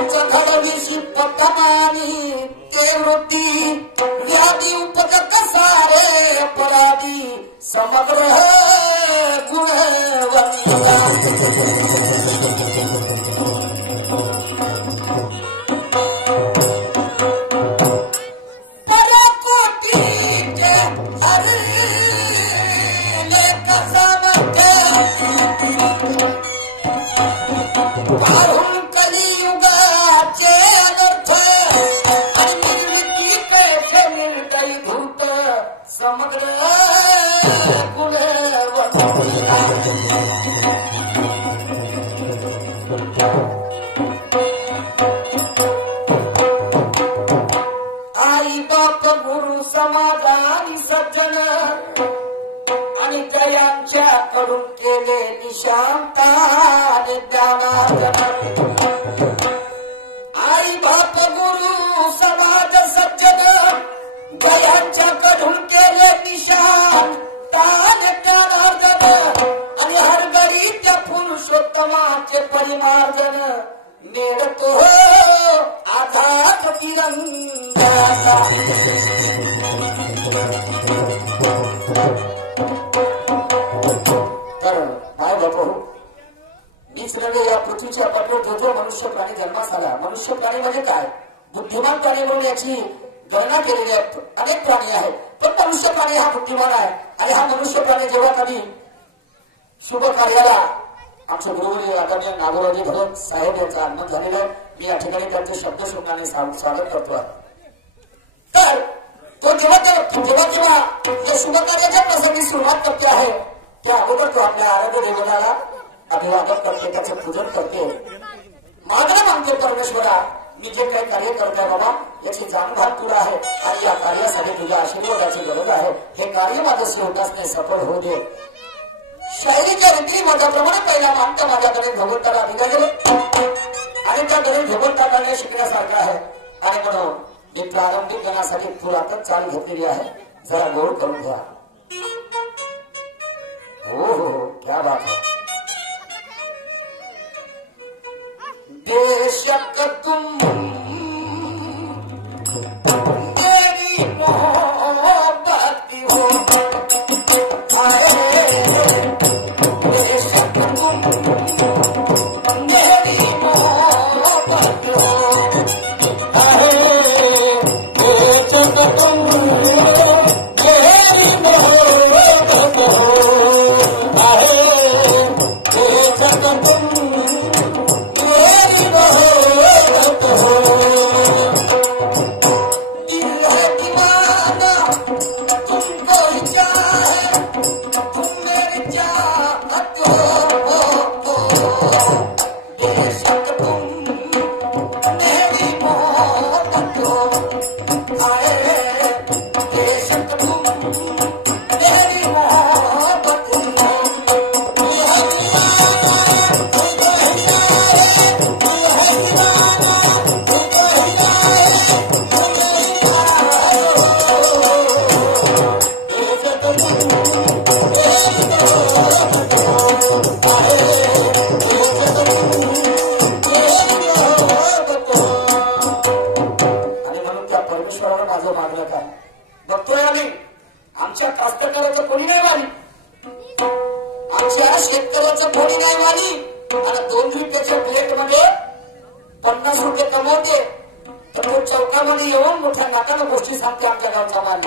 घडविशी पतमानी ते वृत्ती व्याधी उपगत सारे अपराधी समग्र गुणवंता कलियुगाचे अनर्थ आणि निर्मिती पैसे निर्दयी धूत समग्र आई बाप गुरु समाज आणि सज्जन आणि जयांच्याकडून केले निशांत आणि ज्ञानार्जन आई बाप गुरु समाज सज्जन जयांच्याकडून केले निशांत आणि ज्ञानार्जन आणि हरगरी त्या पुरुषोत्तमाचे परिमार्जन नेडतो आधार तिरंगाचा माय बापू मीच नव्हे या पृथ्वीच्या पटवर जो जो मनुष्य प्राणी जन्मास आला. मनुष्य प्राणी म्हणजे काय? बुद्धिमान प्राणी म्हणून याची गणना केलेली आहे. अनेक प्राणी आहेत पण मनुष्य प्राणी हा बुद्धिमान आहे. आणि हा मनुष्य प्राणी जेव्हा कधी शुभ कार्याला आमचे गुरुवर्य आदरणीय नागोरावजी भगत साहेब यांचं आगमन झालेलं आहे. मी या ठिकाणी त्यांचे शब्द शोभनाने स्वागत करतो आहे. तर तो जेव्हा या शुभ कार्याच्या प्रसंगी सुरुवात करते आहे त्या अगोदर तो आपल्या आराध्य देवताला अभिवादन करते, त्याचे पूजन करते, मागणं मागते परमेश्वरा मी जे काही कार्य करत आहे बाबा याची जाणभान तुला आहे आणि या कार्यासाठी तुझ्या आशीर्वादाची गरज आहे. हे कार्य माझं सेवकासने सफळ होऊ दे. शायरीच्या रीती माझ्याप्रमाणे पहिला मागता माझ्याकडे भगवंताला निघाले आणि त्या गणेश भगवंताकडे शिकण्यासारखं आहे. आणि म्हणून मी प्रारंभिक गणासाठी पुरातन चाल घेतलेली आहे. जरा गोड करून घ्या. हो क्या बात है. बेशक तुम मेरी मोहब्बत हो आए बेशक तुम मेरी मोहब्बत हो आए बेशक तुम मेरी मोहब्बत हो आए बेशक तुम आमच्या कास्तकाराचं कोणी नाही वाली, आमच्या शेतकऱ्याचं कोणी नाही वाली. आणि 2 रुपयाच्या प्लेट मध्ये 50 रुपये कमवते तर तो चौकामध्ये येऊन मोठ्या नाकानं गोष्टी सांगते आमच्या गावचा माल.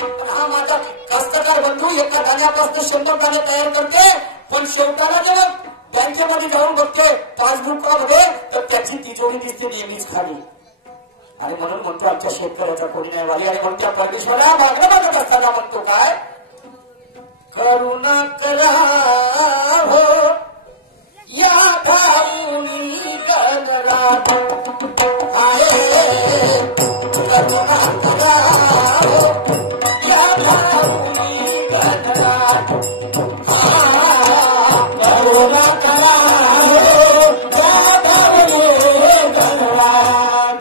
पण हा माझा कास्तकार बंधू एका दाण्यापासून 100 दाणे तयार करते पण शेवटाला जेव्हा बँकेमध्ये जाऊन बघते पासबुकामध्ये तर त्याची तिजोरी दिसते नेहमीच खाली. आणि म्हणून म्हणतो आमच्या शेतकऱ्याचा कोणी नाही वाली. आणि म्हणतो परमेश्वरा मागणं मागत असताना म्हणतो काय करुणा करा हो या धावुनी गणरात आहे करुणा करा हो या धावुनी गणरात करुणा करा हो या धावुनी गणरात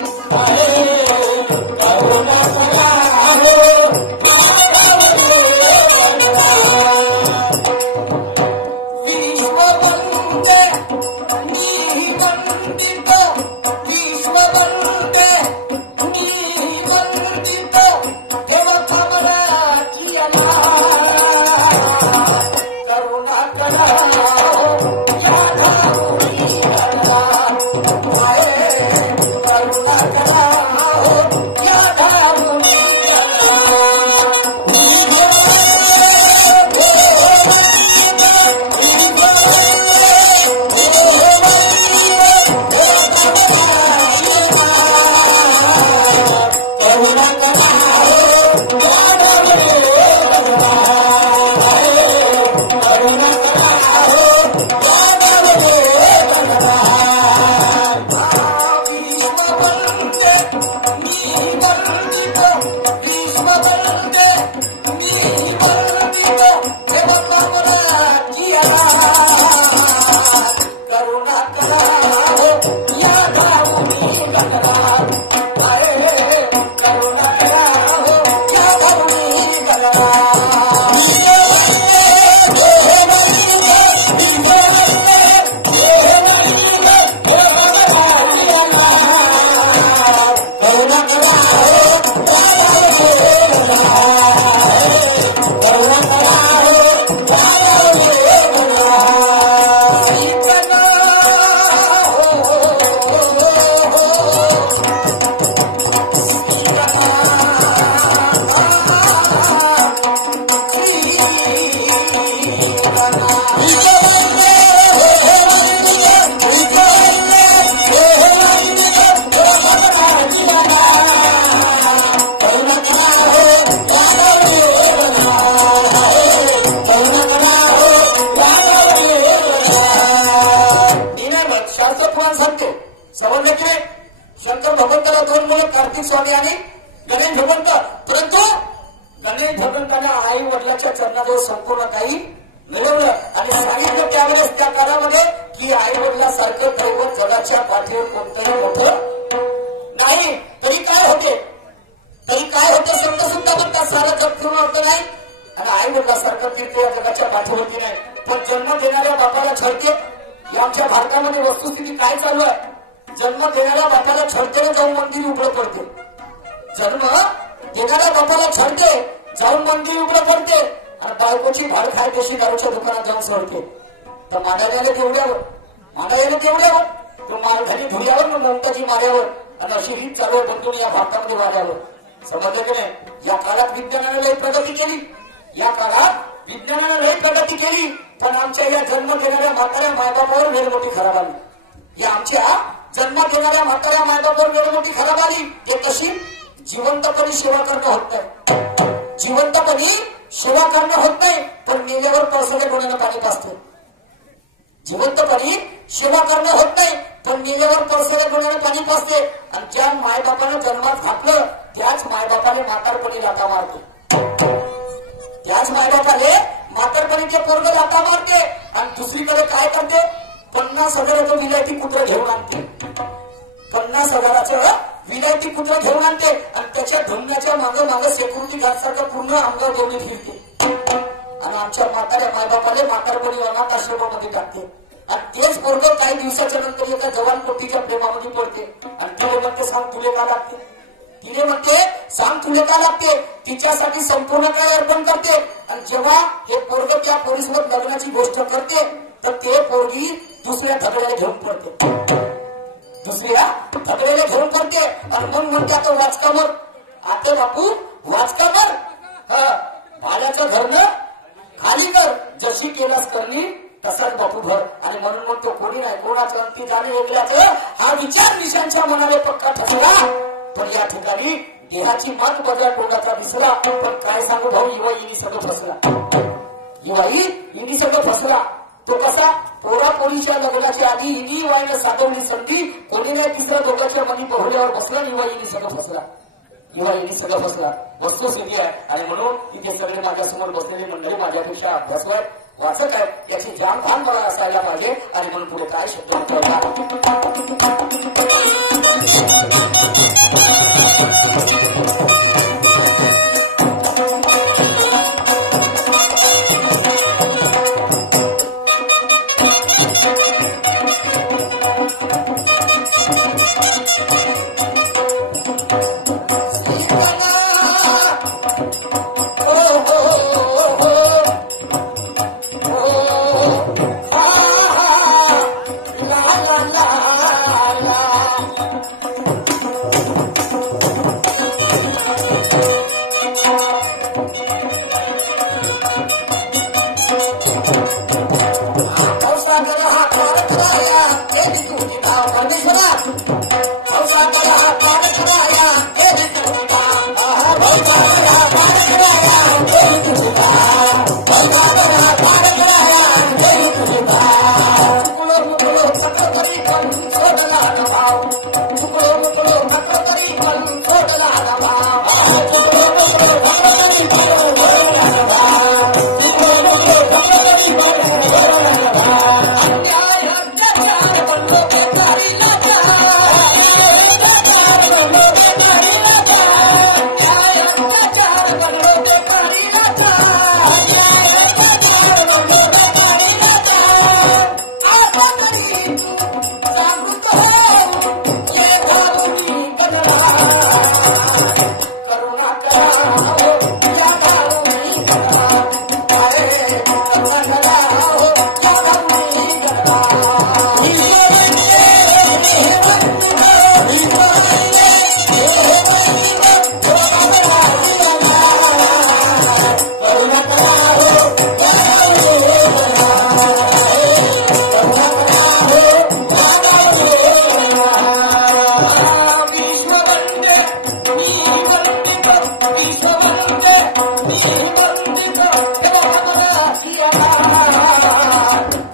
विश्ववंदे मी वंदित समजलं की शंकर भगवंताला 2 मुलं कार्तिक स्वामी आणि गणेश भगवंत. परंतु गणेश भगवंतांना आई वडिलाच्या चरणाजवळ संपूर्ण काही मिळवलं आणि सांगितलं त्यावेळेस त्या काळामध्ये की आई वडिलासारखं दैवत जगाच्या पाठीवर कोणतंही मोठं नाही. तरी काय होते संत सुद्धा म्हणतात सारं जग पूर्ण होतं नाही आणि आई वडिलासारखं तीर्थ या जगाच्या पाठीवरती नाही. पण जन्म देणाऱ्या बापाला छळते. या आमच्या भारतामध्ये वस्तुस्थिती काय चालू आहे? जन्म देणाऱ्या बापाला छळते जाऊन मंदिर उघडं पडते. जन्म देणाऱ्या बापाला छळते जाऊन मंदिर उघडं पडते आणि बायकोची भाड खाय देशी दारूच्या दुकानात जाऊन सोडते. तर मांडायला तेवढ्यावर तो मारधानी धुळ्यावर ना ममताजी माऱ्यावर आणि अशी रीत चालू आहे बंधून या भारतामध्ये वाऱ्यावर. समजलं की नाही? या काळात विज्ञानाने लई प्रगती केली. पण आमच्या या जन्म देणाऱ्या म्हाताऱ्या मायबापावर वेळमोठी खराब आली. या आमच्या जन्म देणाऱ्या म्हाताऱ्या मायबापावर वेळमोठी खराब आली. ते कशी? जिवंतपणी सेवा करणं होत नाही. पण मेल्यावर पळसाच्या डोळ्यानं पाणी पाजते. जिवंतपणी सेवा करणं होत नाही पण मेल्यावर पळसाच्या डोळ्यानं पाणी पाजते. आणि ज्या मायबापानं जन्मात घातलं त्याच मायबापाने म्हातारपणी लाथा मारते. ते पोरग लाथा मारते आणि दुसरीकडे काय करते? 50,000 विलायती कुत्र घेऊन आणते. 50,000 विलायती कुत्र घेऊन आणते आणि त्याच्या धुंगाच्या मागं सेक्युरिटी गार्डसारखं पूर्ण अंगावर दोन्ही फिरते आणि आमच्या म्हाताऱ्या मायबापाले म्हातारपणी अनाथ आश्रमामध्ये टाकते. आणि तेच पोरग काही दिवसाच्या नंतर एका जवान पोटीच्या प्रेमामध्ये पडते आणि तिने म्हणते सांग तुले का लागते. तिच्यासाठी संपूर्ण काय अर्पण करते. आणि जेव्हा हे पोरग त्या पोरीसोबत लग्नाची गोष्ट करते तर ते पोरगी दुसऱ्या धगड्याला घेऊन पडते आणि मग म्हणते आता वाचकामर. आता बापू वाचकामर भाड्याचं घरनं खाली कर. जशी केलास करणी तसाच बापू भर. आणि म्हणून मग तो कोणी नाही कोणाचं अंती जाणे वेगळ्याचं हा विचार निशांच्या मनाने पक्का ठसला. पण या ठिकाणी देहाची मत बदला टोकाचा दिसला. पण काय सांगू भाऊ युवाईनी सगळं फसला. तो कसा? पोरापोरीच्या लग्नाच्या आधी इनी युवाईनं साधवली संधी. कोणी नाही तिसऱ्या दोघांच्या मनी बहुल्यावर बसला. युवाईनी सगळं फसला. वस्तुस्थिती आहे. आणि म्हणून तिथे सगळे माझ्यासमोर बसलेली मंडळी माझ्यापेक्षा अभ्यासवर वाचक आहे याची जाण भान मला असायला पाहिजे. आणि म्हणून पुढे काय शब्द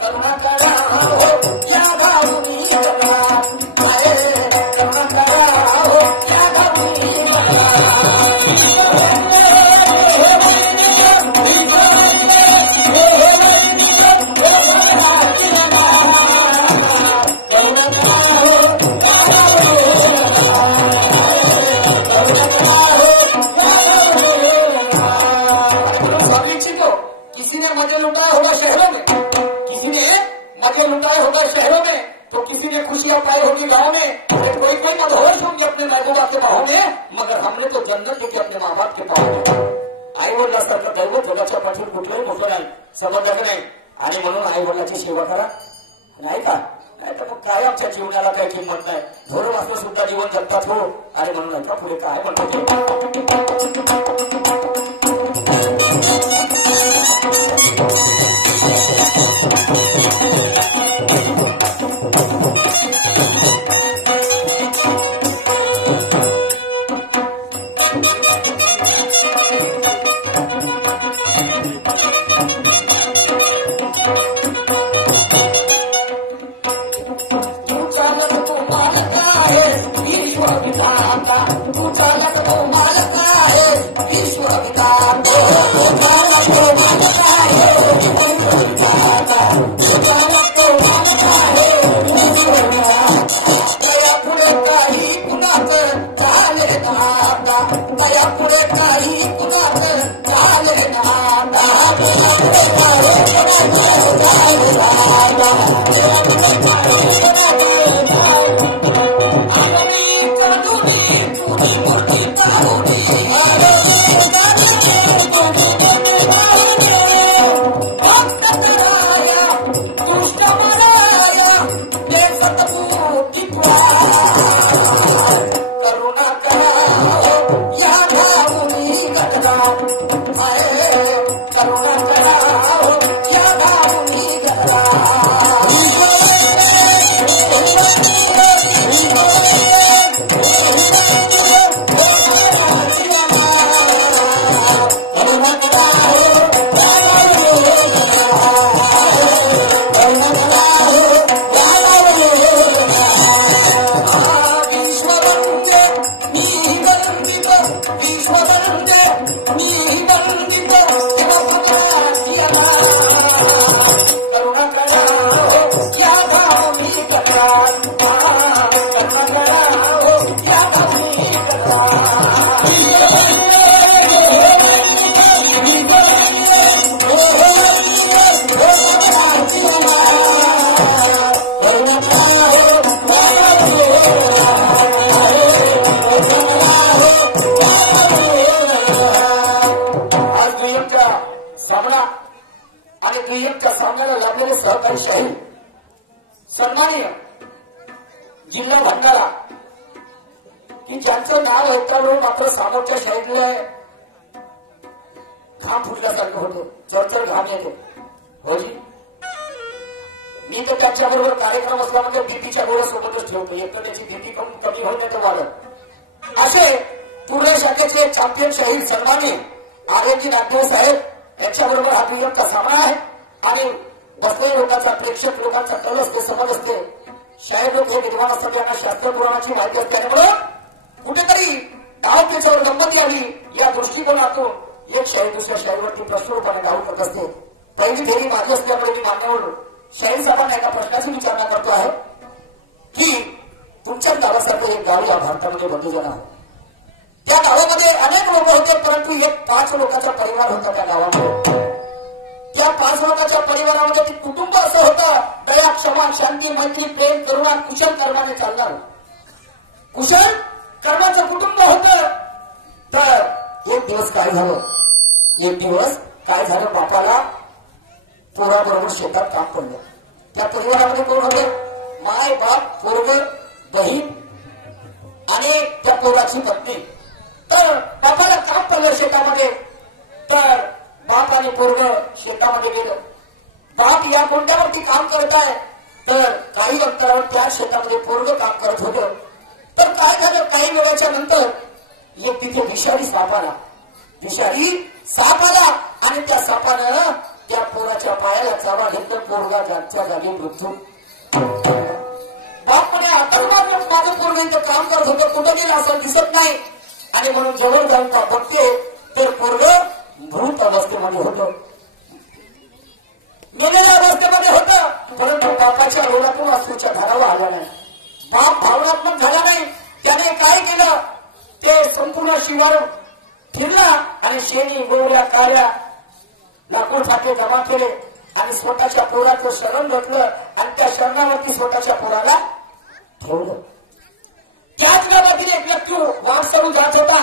करुणा करा हो या गावी दुनिया पाई होगी गाँव में, कोई कोई मदहोश होंगे अपने महबूबा के बाहों में, मगर हमने तो जन्नत देखी अपने माँ बाप के पाहों में। आई वडिलांसारखं दैव जगाच्या पाठीवर कुठलंही मोठं नाही, समजलं की नाही? आणि म्हणून आई वडिलांची सेवा करा, नाही का? नाही तर मग काय आमच्या जीवनाला काही किंमत नाही, धोरण असं सुद्धा जीवन जगतात हो. आणि म्हणून ऐका पुढे काय म्हणतो सन्माननीय जिल्हा भंडारा की ज्यांचं नाव ऐकल्यावर मात्र समोरच्या साईडला घाम फुटल्यासारखं होतं, चरचर घाम येतो. होजी मी तर त्याच्याबरोबर कार्यक्रम असला म्हणजे बीपीच्या गोळ्यासोबतच ठेवतो, एकतर त्याची बीपी कमी होत नाही तर वाढत. असे पूर्ण शाखेचे चॅम्पियन शहीद सन्माननीय आर्यनजी नागदेव साहेब यांच्याबरोबर हा प्रियमचा सामना आहे. आणि बसलेल्या लोकांचा, प्रेक्षक लोकांचा कल असते, समज असते. शाहीर लोक हे विद्वान असतात, यांना शास्त्र पुराणाची माहिती असते. त्यामुळे कुठेतरी डाव त्याच्यावर गंमत यावी या दृष्टिकोनातून एक शाहीर दुसऱ्या शाहीरवरती प्रश्न रूपाने डाव करत असते. पहिली फेरी माझी असल्यामुळे मी मान्यवर शाहीर साहेबांना एका प्रश्नाची विचारणा करतो आहे की तुमच्या गावासारखं एक गाव या भारतामध्ये बंधुजन आहे. त्या गावामध्ये अनेक लोक होते, परंतु एक 5 लोकांचा परिवार होता त्या गावामध्ये. त्या 5 लोकांच्या परिवारामध्ये ते कुटुंब असं होतं, दया, क्षमा, शांती, मैत्री, प्रेम, करुणा, कुशल कर्माने चालणार कुशल कर्माचं कुटुंब होतं. तर एक दिवस काय झालं, बापाला पोराबरोबर शेतात काम पडलं. त्या परिवारामध्ये कोण होतं? माय, बाप, पोरग, बहीण आणि त्या पोराची पत्नी. तर बापाला काम पडलं शेतामध्ये. तर बाप आणि पोरग शेतामध्ये गेलं. बाप या कोणत्यावरती काम करत आहे, तर काही अंतरावर त्या शेतामध्ये पोरग काम करत होतं. तर काय झालं, काही वेळाच्या नंतर एक तिथे विषारी साप आला आणि त्या सापानं त्या पोराच्या पायाला चावा घेतलं. पोरगा जागच्या जागी मृत्यू. बाप म्हणे आता माझं पोरग इथं काम करत होतं, कुठं गेलं असं दिसत नाही. आणि म्हणून जवळ जाऊन बघते तर पोरग मृत अवस्थेमध्ये होतं, मेलेल्या अवस्थेमध्ये होतं. परंतु बापाच्या रोडातून अश्रूच्या धारावा आला नाही. बाप भावनात्मक झाला नाही. त्याने काय केलं, ते संपूर्ण शिवार फिरला आणि शेणी, गोवऱ्या, काळ्या, लाकूड फाटे जमा केले आणि स्वतःच्या पोराचं शरण घेतलं आणि त्या शरणावरती स्वतःच्या पोराला ठेवलं. त्याच गावातील एक व्यक्ती वाटसरू जात होता.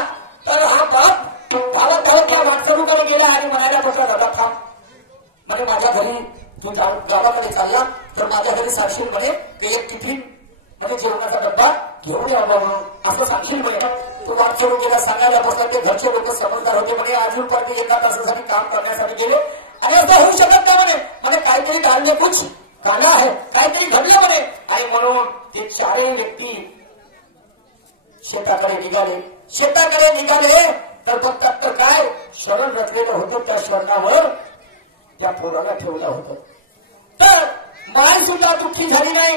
तर हा बाप धावत धावत त्या वाटसरूकडे गेला आणि म्हणायला बसला, दादा थांब म्हणे, माझ्या घरी तू गावाकडे चालला तर माझ्या घरी सांगशील म्हणे ते एक टिफिन म्हणजे जेवणाचा डब्बा घेऊन यावा म्हणून असं सांगशील म्हणे. तो वाटसरू गेला, सांगायला बसला. ते घरचे लोक समजदार होते म्हणे, अजूनपर्यंत एका तासासाठी काम करण्यासाठी गेले आणि असं होऊ शकत नाही म्हणे. म्हणे काहीतरी डालने कुछ काला आहे, काहीतरी घडलं म्हणे. आणि म्हणून ते चारही व्यक्ती शेताकडे निघाले. तर बघतात तर काय शरण रचलेलं होतं. त्या शरणावर त्या पोराला ठेवलं होतं. तर माय सुद्धा दुःखी झाली नाही,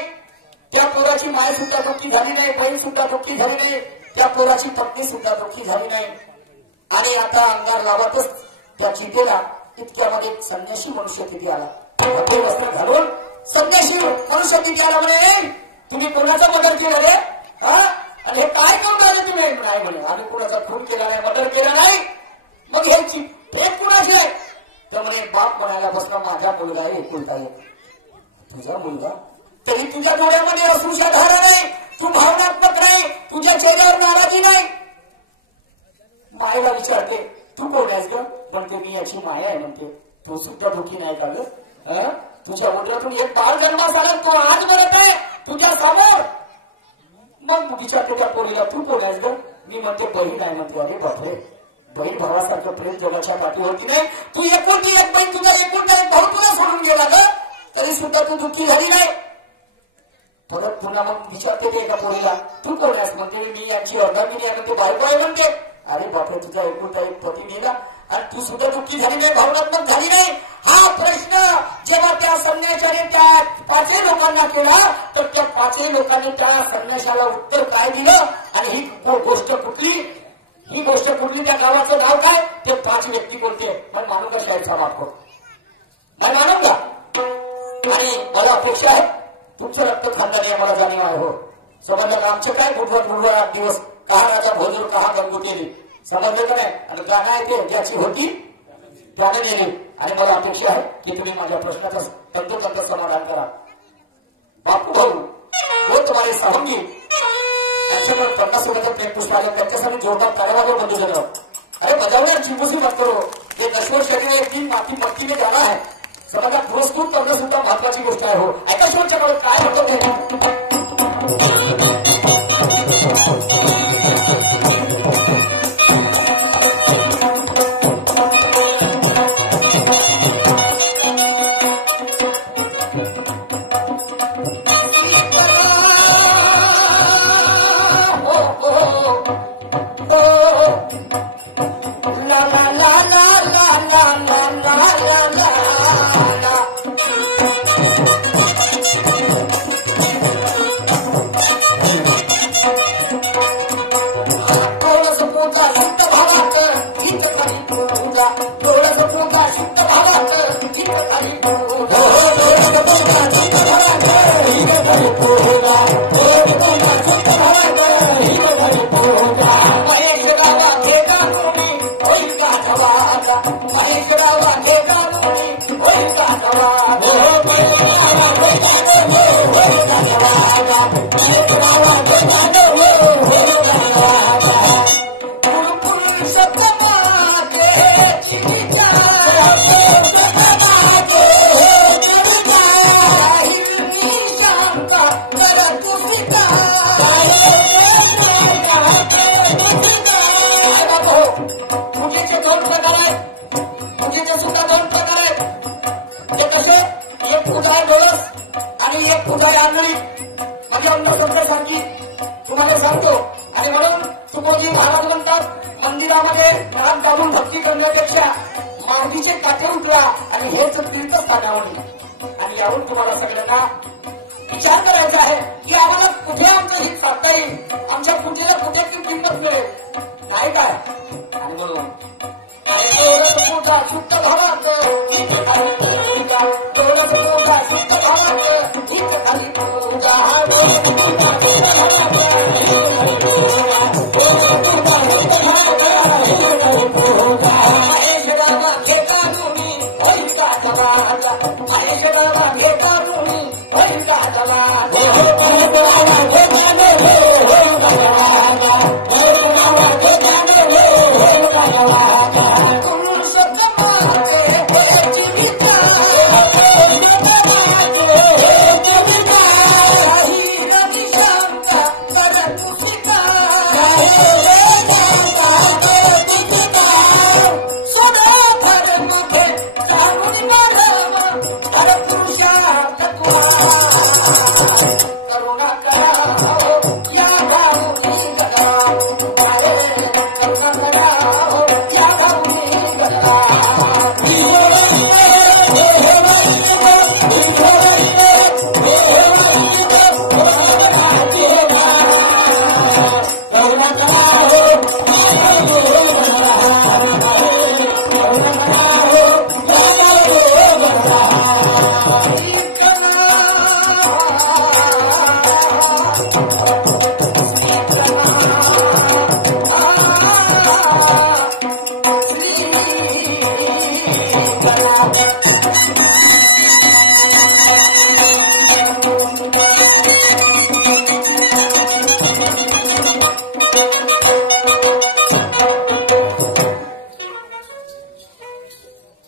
त्या पोराची माय सुद्धा दुःखी झाली नाही, बहीण सुद्धा दुःखी झाली नाही, त्या पोराची पत्नी सुद्धा दुःखी झाली नाही. आणि आता अंगार लावतच त्या चितेला इतक्यामध्ये संन्यासी मनुष्य तिथे आला. भगवे वस्त्र घालून संन्यासी मनुष्य तिथे आला. म्हणे, तुम्ही कोणाचा मर्डर केला रे? आणि हे काय करून राहिले तुम्ही? नाही म्हणे, आम्ही कुणाचा खून केला नाही, मर्डर केला नाही. मग हे कुणाची आहे? तर म्हणे, बाप म्हणायला बसला, माझा मुलगा आहे एकुलता एक. तुझा मुलगा? तरी तुझ्या डोळ्यामध्ये अश्रूच्या धारा नाही, तू भावनात्मक नाही, तुझ्या चेहऱ्यावर नाराजी नाही. मायेला विचारते, तू कोण आहेस ग? म्हणते, मी याची माया आहे. म्हणते, तू सुद्धा दुःखी नाही का ग? तुझ्या उदरातून एक बाळ जन्मास आला, तो आज मरत आहे तुझ्या समोर. मग विचारते त्या पोरीला, तू कोण आहेस ग? मी म्हणते, बहीण आहे. म्हणते, अरे बापरे, बहीण भावासारखं प्रेम जगाच्या पाठीवरती नाही. तू एकुलती एक बहीण, तुझा एकुलता एक भाऊ तुला सोडून गेला ग, तरी सुद्धा तू दुःखी झाली नाही. परत पुन्हा मग विचारते ते एका पोरीला, तू कोण आहेस? म्हणते, मी यांची अर्धांगिनी आहे. म्हणते, बायको आहे. म्हणते, अरे बापरे, तुझा एकुलता एक पती गेला आणि तू सुद्धा दुःखी झाली नाही, भावनात्मक झाली नाही. हा प्रश्न जेव्हा त्या संन्याशाने त्या पाचही लोकांना केला तर त्या पाचही लोकांनी त्या संन्याशाला उत्तर काय दिलं आणि ही गोष्ट कुठली, त्या गावाचं नाव काय, ते पाच व्यक्ती कोणते? पण मानू का शाळेचा मार्फत? नाही मानू का? आणि मला अपेक्षा आहे तुमचं रक्त खानदानी आहे, मला जाणीव आहे. हो, समजलं का? आमचं काय बुधवार 8 दिवस कहा राजा भोजूर कहा गंगोतेरी, समजलं का नाही? आणि गाणं आहे ते, ज्याची होती त्याने नेली. आणि मला अपेक्षा आहे की तुम्ही माझ्या प्रश्नाचं तंतोतंत समाधान करा. बापू भाऊ वो तुम्हारे सावंगी त्यांच्याकडे 50 रुपयाचं प्रेम पुष्प आलं, त्यांच्यासाठी जोरदार ताळ्यावर बंधू झालं. अरे बजावणे चिंपूसी मत करो, ते नश्वर शरीर एक दिन माती मट्टीने जाणार आहे. समजा पुरस्कृत करणं सुद्धा महत्वाची गोष्ट आहे. हो, ऐका शेवटच्याकडे काय होतं ते. तुम्हाला सांगतो. आणि म्हणून तुकोजी महाराज म्हणतात मंदिरामध्ये नाक दाबून भक्ती करण्यापेक्षा मातीचे काटे उठला आणि हेच तीर्थस्थानावर. आणि यावरून तुम्हाला सगळ्यांना विचार करायचा आहे की आम्हाला कुठे आमचं हित साधता येईल, आमच्या पूजेला कुठे ती किंमत मिळेल, नाही काय? आणि म्हणून शुद्ध भावात शुद्ध भावात घेता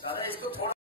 दादा इसको थोड़ा